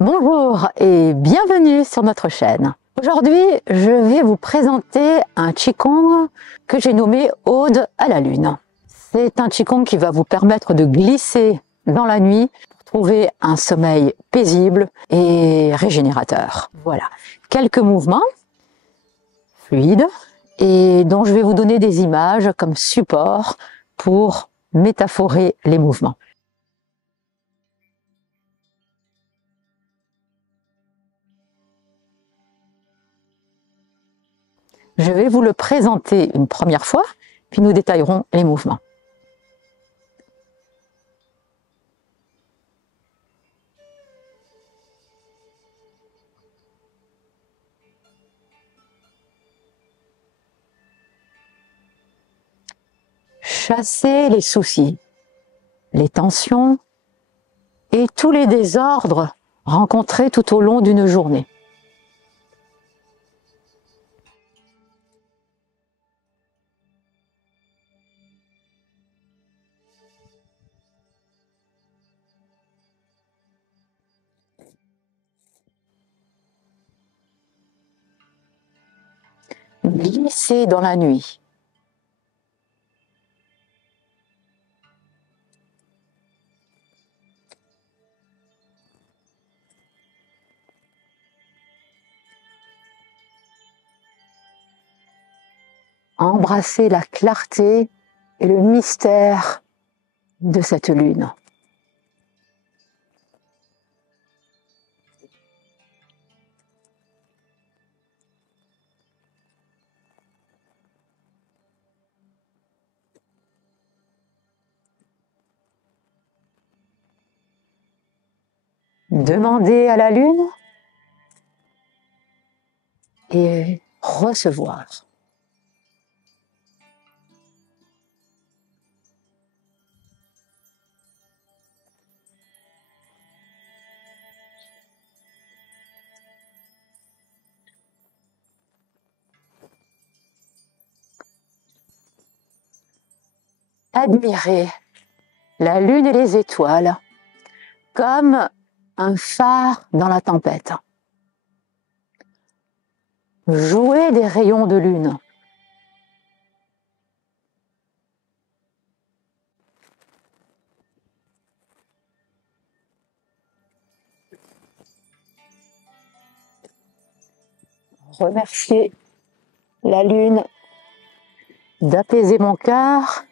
Bonjour et bienvenue sur notre chaîne. Aujourd'hui, je vais vous présenter un Qigong que j'ai nommé Ode à la Lune. C'est un Qigong qui va vous permettre de glisser dans la nuit pour trouver un sommeil paisible et régénérateur. Voilà, quelques mouvements fluides et dont je vais vous donner des images comme support pour métaphorer les mouvements. Je vais vous le présenter une première fois, puis nous détaillerons les mouvements. Chasser les soucis, les tensions et tous les désordres rencontrés tout au long d'une journée. Glisser dans la nuit. Embrasser la clarté et le mystère de cette lune. Demander à la lune et recevoir. Admirer la lune et les étoiles comme un phare dans la tempête. Jouer des rayons de lune. Remercier la lune d'apaiser mon cœur.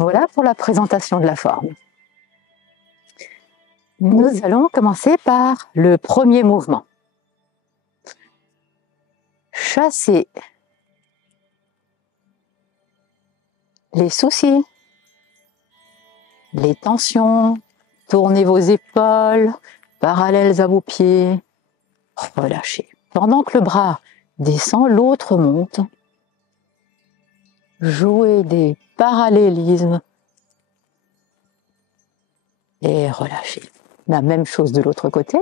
Voilà pour la présentation de la forme. Nous allons commencer par le premier mouvement. Chasser les soucis, les tensions, tournez vos épaules parallèles à vos pieds, relâchez. Pendant que le bras descend, l'autre monte. Jouez des parallélismes et relâchez. La même chose de l'autre côté.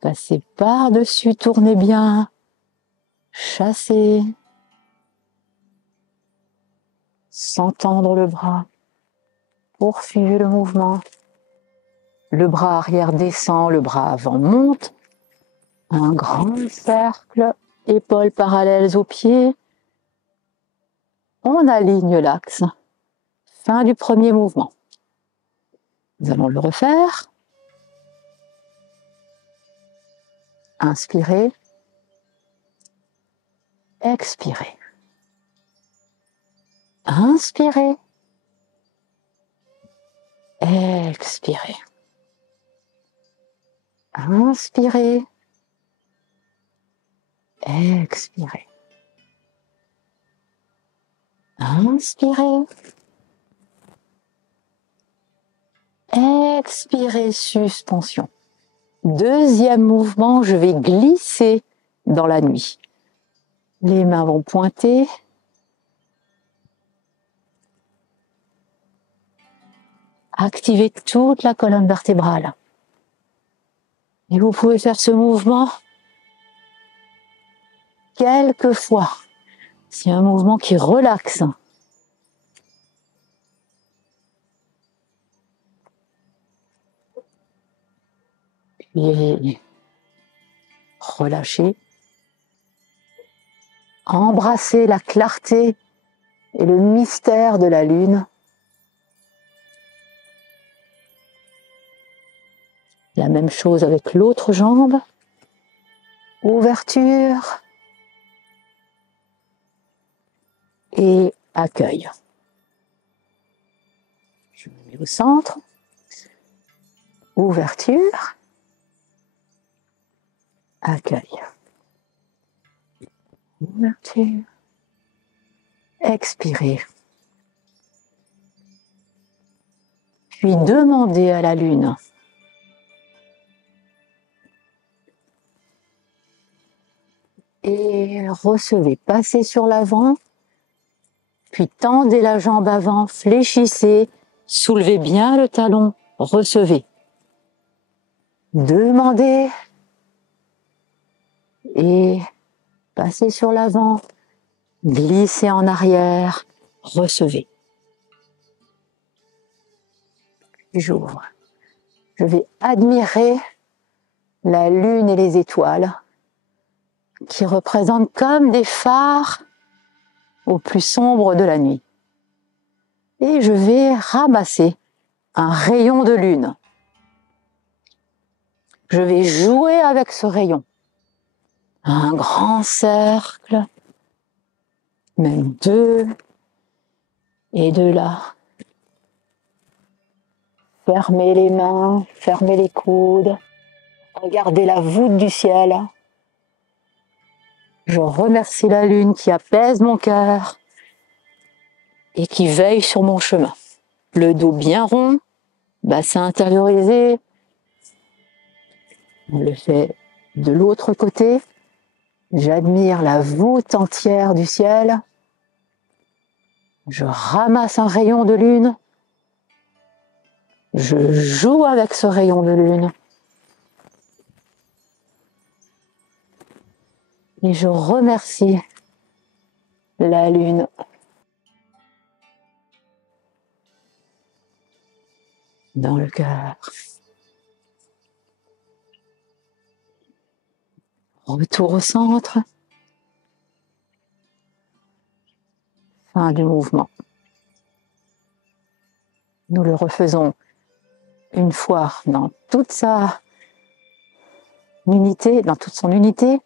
Passez par-dessus, tournez bien, chassez, sans tendre le bras, poursuivez le mouvement. Le bras arrière descend, le bras avant monte, un grand cercle, épaules parallèles aux pieds. On aligne l'axe. Fin du premier mouvement. Nous allons le refaire. Inspirez, expirez. Inspirez, expirez. Inspirez. Expirez. Inspirez. Expirez, suspension. Deuxième mouvement, je vais glisser dans la nuit. Les mains vont pointer. Activez toute la colonne vertébrale. Et vous pouvez faire ce mouvement quelques fois. C'est un mouvement qui relaxe. Puis relâchez. Embrassez la clarté et le mystère de la lune. La même chose avec l'autre jambe. Ouverture et accueil. Je me mets au centre. Ouverture. Accueil. Ouverture. Expirez. Puis demandez à la lune et recevez. Passez sur l'avant, puis tendez la jambe avant, fléchissez, soulevez bien le talon, recevez. Demandez et passez sur l'avant, glissez en arrière, recevez. J'ouvre. Je vais admirer la lune et les étoiles qui représentent comme des phares au plus sombre de la nuit. Et je vais ramasser un rayon de lune. Je vais jouer avec ce rayon. Un grand cercle, même deux, et de là. Fermez les mains, fermez les coudes, regardez la voûte du ciel. Je remercie la lune qui apaise mon cœur et qui veille sur mon chemin. Le dos bien rond, bassin intériorisé. On le fait de l'autre côté. J'admire la voûte entière du ciel. Je ramasse un rayon de lune. Je joue avec ce rayon de lune. Et je remercie la lune. Dans le cœur. Retour au centre. Fin du mouvement. Nous le refaisons une fois dans toute sa unité, dans toute son unité.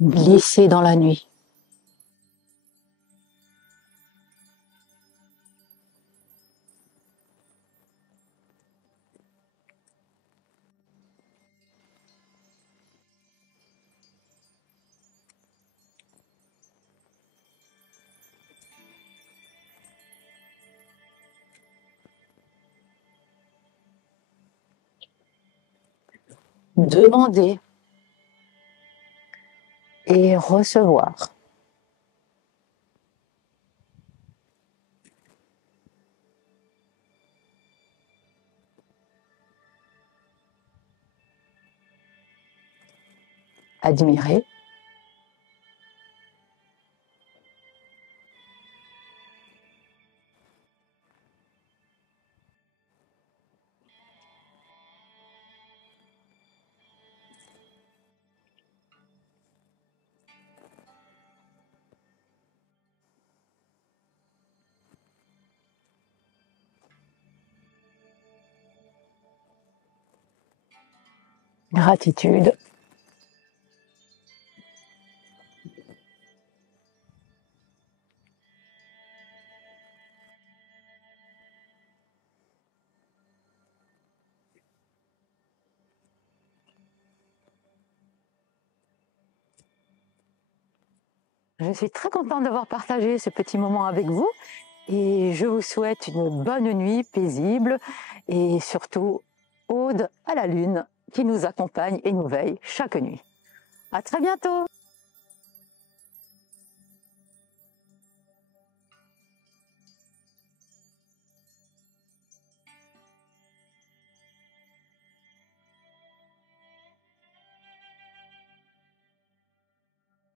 Glisser dans la nuit. Demander et recevoir. Admirer. gratitude. Je suis très contente d'avoir partagé ce petit moment avec vous et je vous souhaite une bonne nuit paisible et surtout ode à la lune qui nous accompagne et nous veille chaque nuit. À très bientôt!